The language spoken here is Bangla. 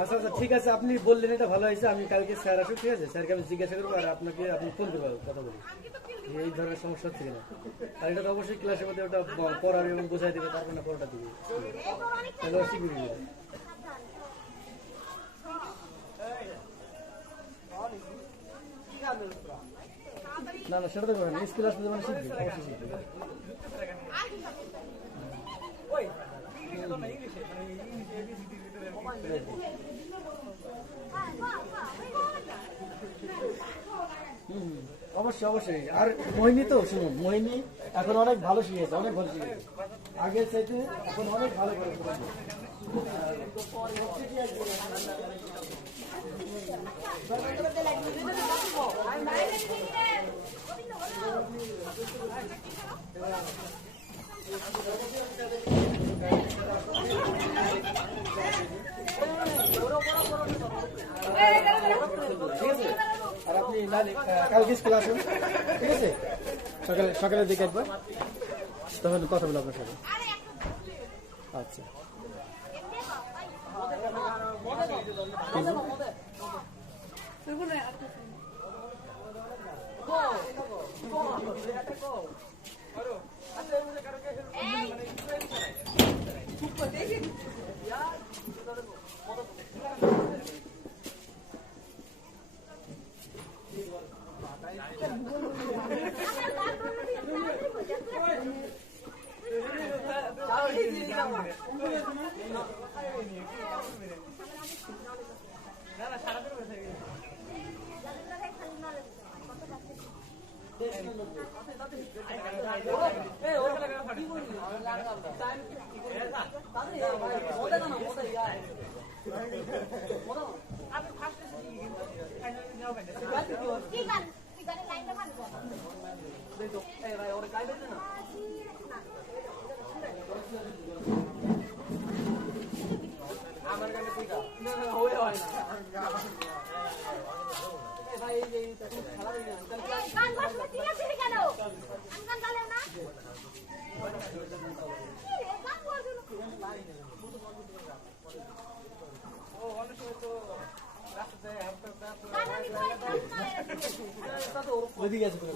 আচ্ছা আচ্ছা ঠিক আছে, আপনি বললেন এটা ভালো হয়েছে। আমি কালকে স্যার আসুক, ঠিক আছে, স্যারকে আমি জিজ্ঞাসা করবো আর আপনাকে আপনি ফোন করবো, কথা বলি এই ধরনের সমস্যা হচ্ছে কিনা। আর এটা তো অবশ্যই ক্লাসের মধ্যে ওটা পড়াবে এবং বোঝাই দেবে, তারপর না পড়াটা দিবে, তাহলে শিখে দিবে। না না সেটা তো করে না, স্কুল আসলে মানে শিখবে, অবশ্যই শিখবে। অবশ্যই অবশ্যই। আর মোহিনী তো শুনুন, মোহিনী এখন অনেক ভালো শিখেছে, অনেক ভালো শিখেছে, আগের চাইতে এখন অনেক ভালো করে। ঠিক আছে, আর আপনি কালকে স্কুল আসুন, ঠিক আছে, সকালে সকালের দিকে একবার, তখন কথা বলবো আপনার সাথে। আচ্ছা ওইদিকে আছে।